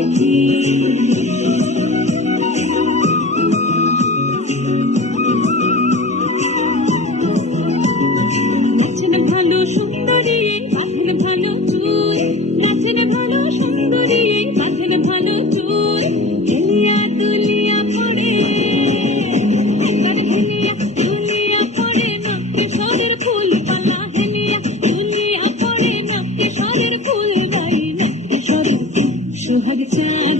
দেখি। নাচেন ভালো সুন্দরী, বাঁধেন ভালো চুল, নাচেন ভালো সুন্দরী, বাঁধেন ভালো চুল, হেলিয়া দুলিয়া পড়ে, একবার হেলিয়া দুলিয়া পড়ে, নক্কে সবের ফুল পালা, হেলিয়া দুলিয়া পড়ে, নক্কে সবের ফুল বাই, নক্কে সবে সোহাগ চাঁদ